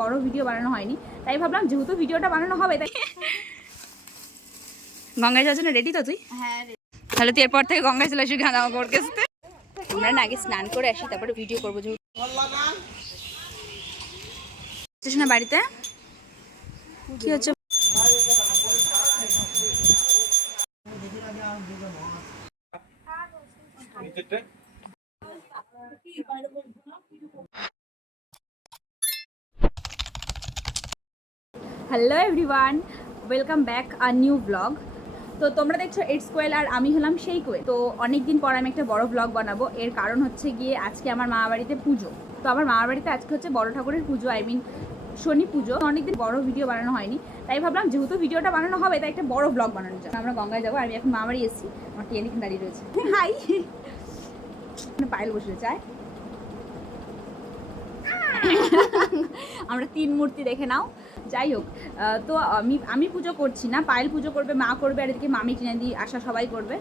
বড় ভিডিও বানানো হয়নি। তাই ভাবলাম যেহেতু ভিডিওটা বানানো হবে তাই গঙ্গায় যাওয়ার জন্য রেডি তো তুই? হ্যাঁ তাহলে তুই এরপর থেকে গঙ্গায় চলে আসবি গাঁদা আমার কেসতে আমরা না আগে স্নান করে আসি তারপরে ভিডিও করব যেহেতু। স্টেশনে বাড়িতে? কি হচ্ছে? হ্যালো এভরিওয়ান ওয়েলকাম ব্যাক আর নিউ ব্লগ তো তোমরা দেখছ এইট কোয়েল আর আমি হলাম সেই কোয়ে। তো অনেক দিন পর আমি একটা বড় ব্লগ বানাবো। এর কারণ হচ্ছে গিয়ে আজকে আমার মামা বাড়িতে পুজো। তো আমার মামা বাড়িতে আজকে হচ্ছে বড় ঠাকুরের পুজো আই মিন শনি পুজো। অনেকদিন বড় ভিডিও বানানো হয়নি। তাই ভাবলাম যেহেতু ভিডিওটা বানানো হবে, তাই একটা বড় ব্লগ বানানোর জন্য। আমরা গঙ্গায় যাব। আমি এখন মামা বাড়ি এসেছি। আমার এখানে দাঁড়িয়ে রয়েছে। হাই। পায়েল বসে আয়। আমরা তিন মূর্তি দেখে নাও। যাই হোক তো আমি আমি পুজো করছি না, পায়েল পুজো করবে, মা করবে, আর এদিকে মামি টিনাদি আশা সবাই করবে।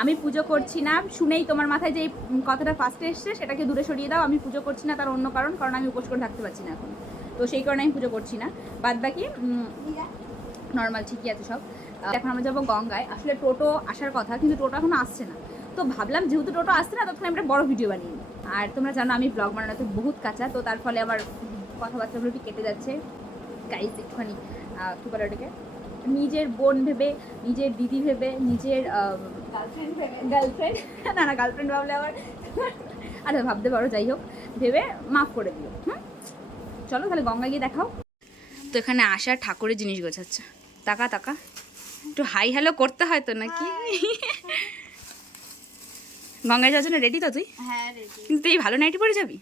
আমি পুজো করছি না, শুনেই তোমার মাথায় যে কথাটা ফার্স্টে এসছে, সেটাকে দূরে সরিয়ে দাও, আমি পুজো করছি না তার অন্য কারণ কারণ আমি উপোস করে থাকতে পারছি না এখন। তো সেই কারণে আমি পুজো করছি না। বাদ বাকি নর্মাল ঠিকই আছে সব। এখন আমরা যাব গঙ্গায়। আসলে টোটো আসার কথা, কিন্তু টোটো এখন আসছে না। তো ভাবলাম যেহেতু টোটো আসছে না তখন আমরা বড় ভিডিও বানিয়ে। আর তোমরা জানো, আমি ব্লগ বানানোতে বহুত কাঁচা, তো তার ফলে আমার কথাবার্তাগুলো কেটে যাচ্ছে। গাইজ একটুখানি কী বলে ওটাকে? নিজের বোন ভেবে নিজের দিদি ভেবে নিজের গার্লফ্রেন্ড গার্লফ্রেন্ড না না গার্লফ্রেন্ড ভাবলে আবার আরে ভাবতে পারো যাই হোক। ভেবে মাফ করে দিও হুম? চলো তাহলে গঙ্গা গিয়ে দেখাও। তো এখানে আসা ঠাকুরের জিনিস গোছাচ্ছে। তাকা তাকা একটু হাই হ্যালো করতে হয় তো নাকি? গঙ্গায় যাওয়ার জন্য রেডি তো তুই? হ্যাঁ রেডি কিন্তু তুই ভালো নাইটি পরে যাবি?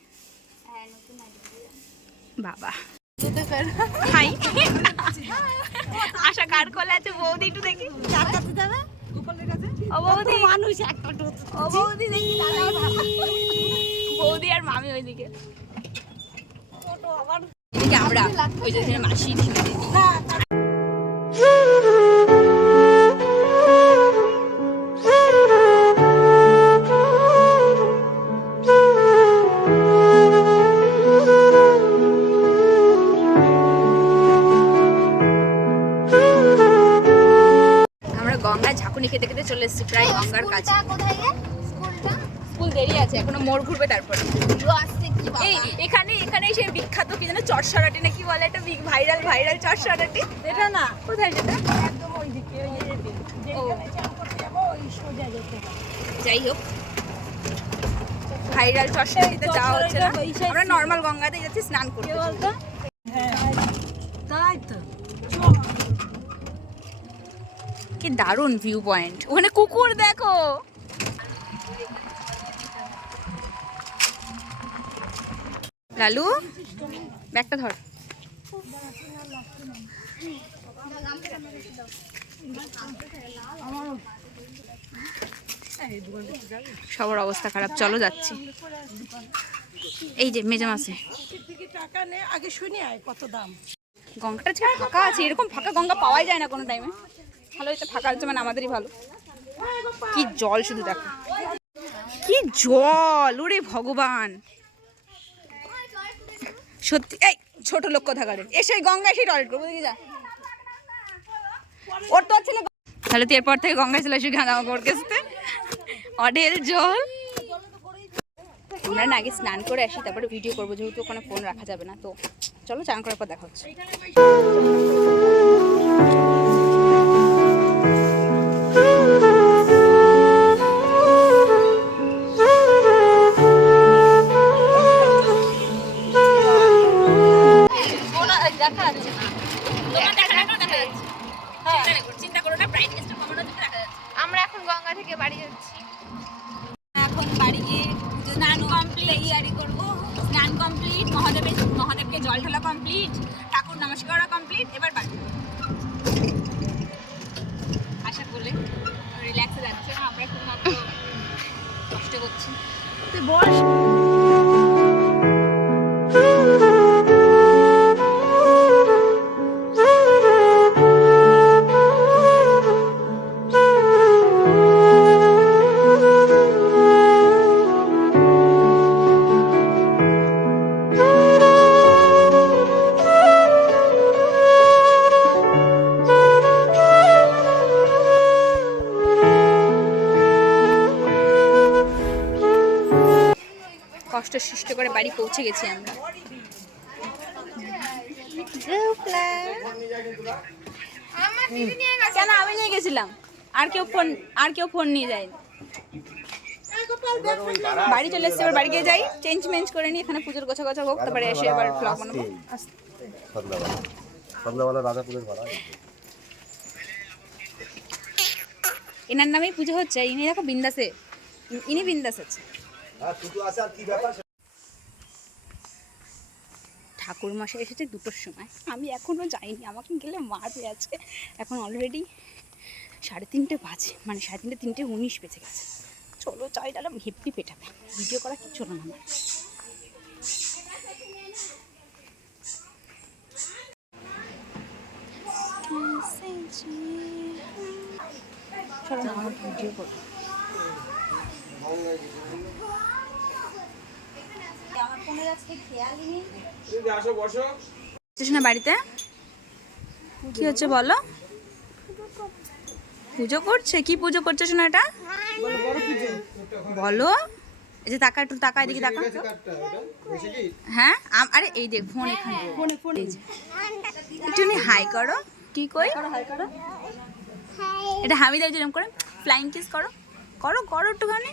হ্যাঁ বাবা। হাই। আশা কার কোলে আছে বৌদি একটু দেখি। কার কাছে যাবে? ও বৌদি। মানুষ একটা ও বৌদি দেখি বৌদি আর মামি ওইদিকে। আমরা ওই যে মাসি দিদি গঙ্গার কাছে স্কুল দেরি আছে এখনও মোড় ঘুরবে তারপরে। পুরো আসছে কি এই এখানে এখানে সেই বিখ্যাত কি যেন চটসরাটি না কি বলে একটা বিগ ভাইরাল ভাইরাল চটসরাটি এটা না কোথায় যেটা একদম ওই দিকে যাই হোক ভাইরাল চটসরাটিতে যাওয়া হচ্ছে না। আমরা। নর্মাল গঙ্গাতে যাচ্ছি স্নান করতে। বলতো? হ্যাঁ। তাই তো। কি দারুণ ভিউ পয়েন্ট ওখানে কুকুর দেখো। লালু ব্যাগটা ধর। সবার অবস্থা খারাপ চলো যাচ্ছি। এই যে মেজাম আছে টাকা নে আগে শুনি আয় কত দাম। গঙ্গাটা ছেড়ে ফাঁকা আছে এরকম ফাঁকা গঙ্গা পাওয়াই যায় না কোনো টাইমে ভালো হয়েছে ফাঁকা হচ্ছে মানে আমাদেরই ভালো। কি জল শুধু দেখো। কি জল, ওরে ভগবান। সত্যি, এই ছোট লোক কথা কারে এসে গঙ্গায় এসে টয়লেট করব, দেখি যা। ওর তোর ছেলে তাহলে তুই এরপর থেকে গঙ্গায় চলে আসবি গাঁদা আমার কেসতে অডেল জল। আমরা না আগে স্নান করে আসি, তারপরে ভিডিও করব, যেহেতু ওখানে ফোন রাখা যাবে না, তো চলো চান করার পর দেখা হচ্ছে। করছি। তুই বল শিষ্ট করে বাড়ি পৌঁছে গেছি আমরা। কেন আমি নিয়ে গেছিলাম? আর কেউ ফোন আর কেউ ফোন নিয়ে যায়নি। বাড়ি চলে এসেছি এবার বাড়ি গিয়ে যাই। চেঞ্জ মেঞ্জ করে নিই এখানে পুজোর গোছা গোছা হোক তারপরে এসে এবার ব্লগ বানাবো। সন্ধ্যাবেলা। সন্ধ্যাবেলা রাজাপুরের ভাড়া এনার নামেই পুজো হচ্ছে ইনি দেখো বিন্দাসে ইনি বিন্দাস আছে। আর শুধু আছে আর কি ব্যাপার ঠাকুর মশাই এসেছে দুটোর সময়। আমি এখনও যাইনি, আমাকে গেলে মারবে আজকে। এখন অলরেডি সাড়ে তিনটে বাজে মানে সাড়ে তিনটে তিনটে উনিশ বেজে গেছে। চলো, চাই তাহলে হেপি পেটাবে। ভিডিও করা কিচ্ছু না আমার। চলো না আমার ভিডিও করো। আমার ফোনের আজকে খেয়ালই নেই। না বাড়িতে? কি হচ্ছে বলো? পুজো করছে? কি পুজো করছে শোনা এটা? বলো। এই যে টাকা একটু টাকা এদিকে টাকা হ্যাঁ আরে এই দেখ ফোন এখানে। ফোন একটু হাই করো। কি কই? এটা হামি দেয় যেরকম করে ফ্লাইং কিস করো। করো করো একটুখানি।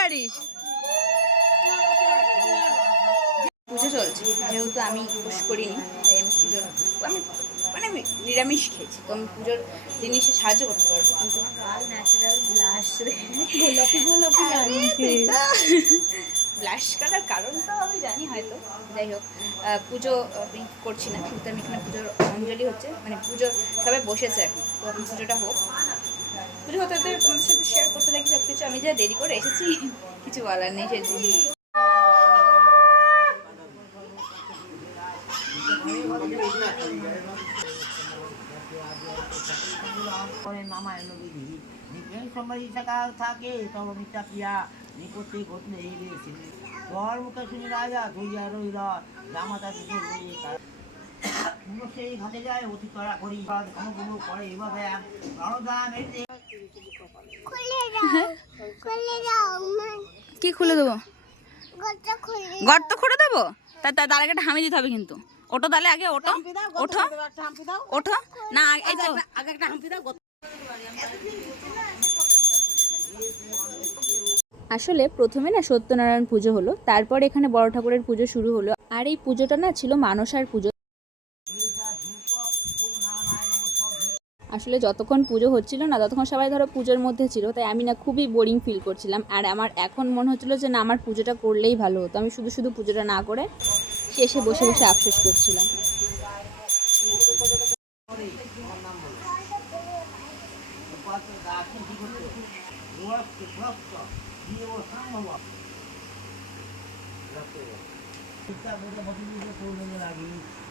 পারিস পুজো চলছে যেহেতু আমি উপোস করিনি তাই আমি পুজোর আমি মানে আমি নিরামিষ খেয়েছি তো আমি পুজোর জিনিসে সাহায্য করতে পারব। কিন্তু ব্লাশ গোলাপি গোলাপি কাটার কারণ তো। আমি জানি হয়তো। যাই হোক পুজো আমি করছি না কিন্তু আমি এখানে পুজোর অঞ্জলি হচ্ছে মানে পুজো সবাই বসেছে এখন তো পুজোটা হোক। পুজো হতে হতে তোমাদের সাথে শেয়ার করতে থাকি সব কিছু আমি যা দেরি করে এসেছি, কিছু বলার নেই সেই জন্য করে সকাল থাকে ক্রিয়া নিকটে ঘটলে এই রে সিনি মুখে শুনি রাজা ধুইয়া সেই ঘাটে যায় অতি করা। করি ঘনগুলো করে এভাবে রণদান এই যে খুলে দাও খুলে দাও আমার কি খুলে দেবো? গত খুলে দেবো? তা তা- তার আগে একটা হামি দিতে হবে কিন্তু। ওটো তাহলে আগে ওটো ওঠো। ওঠো। না এই তো। আসলে প্রথমে না সত্যনারায়ণ পুজো হলো তারপর এখানে বড় ঠাকুরের পুজো শুরু হলো। আর এই পুজোটা না ছিল মানসার পুজো আসলে যতক্ষণ পুজো হচ্ছিল না, ততক্ষণ সবাই ধরো পুজোর মধ্যে ছিল, তাই আমি না খুবই বোরিং ফিল করছিলাম। আর আমার এখন মনে হচ্ছিল যে, না, আমার পুজোটা করলেই ভালো হতো। আমি শুধু শুধু পুজোটা না করে শেষে বসে বসে আফসোস করছিলাম।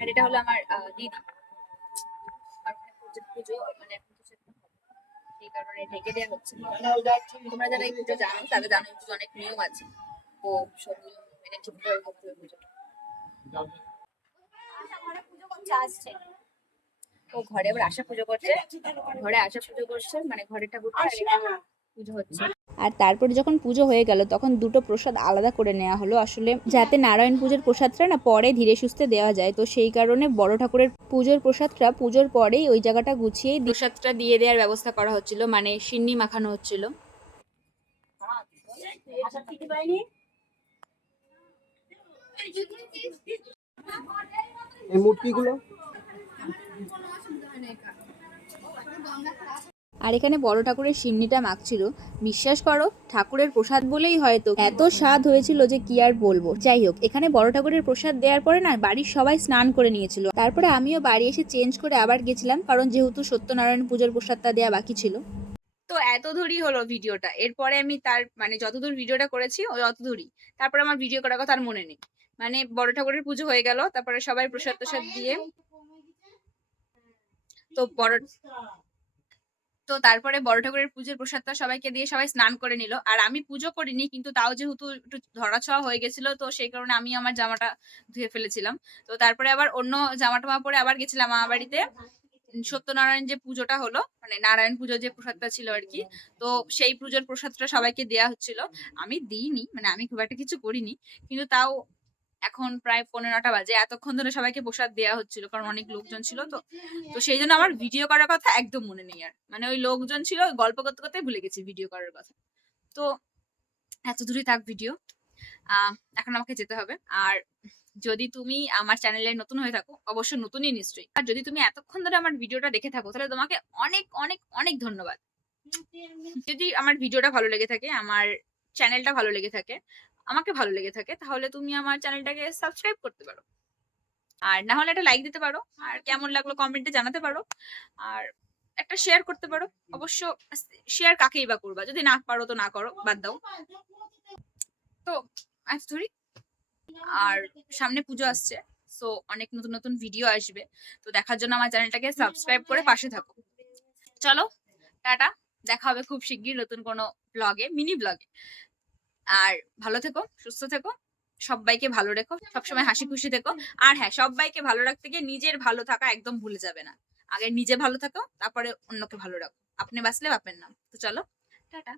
আর এটা হলো আমার দিদি। মানে পুজো মানে এখন কিছু একটা সেই কারণে ঢেকে দেওয়া হচ্ছে। তোমরা যারা এই পুজো জানো তারা জানো এই পুজো অনেক নিয়ম আছে। তো সব নিয়ম মেনে ঠিকভাবে হবে পুজো ও ঘরে আবার আশা পুজো করছে? ঘরে আশা পুজো করছে? মানে ঘরে এখানে পুজো হচ্ছে। আর তারপরে যখন পুজো হয়ে গেল তখন দুটো প্রসাদ আলাদা করে নেওয়া হলো। আসলে যাতে নারায়ণ পুজোর প্রসাদটা না পরে ধীরে সুস্থে দেওয়া যায় তো সেই কারণে বড় ঠাকুরের পুজোর প্রসাদটা পুজোর পরেই ওই জায়গাটা গুছিয়েই প্রসাদটা দিয়ে দেওয়ার ব্যবস্থা করা হচ্ছিল মানে সিন্নি মাখানো হচ্ছিল। এই মূর্তিগুলো? আর এখানে বড় ঠাকুরের সিমনিটা মাখছিল। বিশ্বাস করো, ঠাকুরের প্রসাদ বলেই হয়তো এত স্বাদ হয়েছিল যে কি আর বলব। যাই হোক, এখানে বড় ঠাকুরের প্রসাদ দেওয়ার পরে না বাড়ির সবাই স্নান করে নিয়েছিল। তারপরে আমিও বাড়ি এসে চেঞ্জ করে আবার গেছিলাম, কারণ যেহেতু সত্যনারায়ণ পুজোর প্রসাদটা দেওয়া বাকি ছিল। তো এত দূরই হলো ভিডিওটা। এরপরে আমি তার মানে যতদূর ভিডিওটা করেছি ওই অতদূরই তারপরে আমার ভিডিও করার কথা আর মনে নেই। মানে বড় ঠাকুরের পুজো হয়ে গেল, তারপরে সবাই প্রসাদ প্রসাদ দিয়ে তো বড় তো তারপরে বড় ঠাকুরের পুজোর প্রসাদটা সবাইকে দিয়ে সবাই স্নান করে নিল। আর আমি পুজো করিনি, কিন্তু তাও যেহেতু একটু ধরা ছোঁয়া হয়ে গেছিল, তো সেই কারণে আমি আমার জামাটা ধুয়ে ফেলেছিলাম। তো তারপরে আবার অন্য জামা টামা পরে আবার গেছিলাম আমার বাড়িতে। সত্যনারায়ণ যে পুজোটা হলো মানে নারায়ণ পুজোর যে প্রসাদটা ছিল আর কি, তো সেই পুজোর প্রসাদটা সবাইকে দেয়া হচ্ছিল। আমি দিইনি মানে আমি খুব একটা কিছু করিনি, কিন্তু তাও এখন প্রায় পনেরোটা বাজে। এতক্ষণ ধরে সবাইকে প্রসাদ দেওয়া হচ্ছিল, কারণ অনেক লোকজন ছিল তো। তো সেই জন্য আমার ভিডিও করার কথা একদম মনে নেই আর। মানে ওই লোকজন ছিল গল্প করতে করতে ভুলে গেছি ভিডিও করার কথা। তো এত দূরই থাক ভিডিও এখন আমাকে যেতে হবে। আর যদি তুমি আমার চ্যানেলে নতুন হয়ে থাকো, অবশ্যই নতুনই নিশ্চয়ই। আর যদি তুমি এতক্ষণ ধরে আমার ভিডিওটা দেখে থাকো, তাহলে তোমাকে অনেক অনেক অনেক ধন্যবাদ। যদি আমার ভিডিওটা ভালো লেগে থাকে, আমার চ্যানেলটা ভালো লেগে থাকে আমাকে ভালো লেগে থাকে, তাহলে তুমি আমার চ্যানেলটাকে সাবস্ক্রাইব করতে পারো। আর না হলে একটা লাইক দিতে পারো, আর কেমন লাগল কমেন্টে জানাতে পারো, আর একটা শেয়ার করতে পারো। অবশ্য শেয়ার কাকেই বা করবা? যদি না পারো তো না করো, বাদ দাও। তো ধরি আর সামনে পুজো আসছে সো অনেক নতুন নতুন ভিডিও আসবে, তো দেখার জন্য আমার চ্যানেলটাকে সাবস্ক্রাইব করে পাশে থাকো। চলো, টাটা। দেখা হবে খুব শিগগির নতুন কোনো ব্লগে মিনি ব্লগে আর ভালো থেকো, সুস্থ থেকো, সবাইকে ভালো রেখো, সবসময় হাসি খুশি থেকো। আর হ্যাঁ সবাইকে ভালো রাখতে গিয়ে নিজের ভালো থাকা একদম ভুলে যাবে না। আগে নিজে ভালো থাকো, তারপরে অন্যকে ভালো রাখো। আপনি বাঁচলে বাপের নাম। তো চলো, টাটা।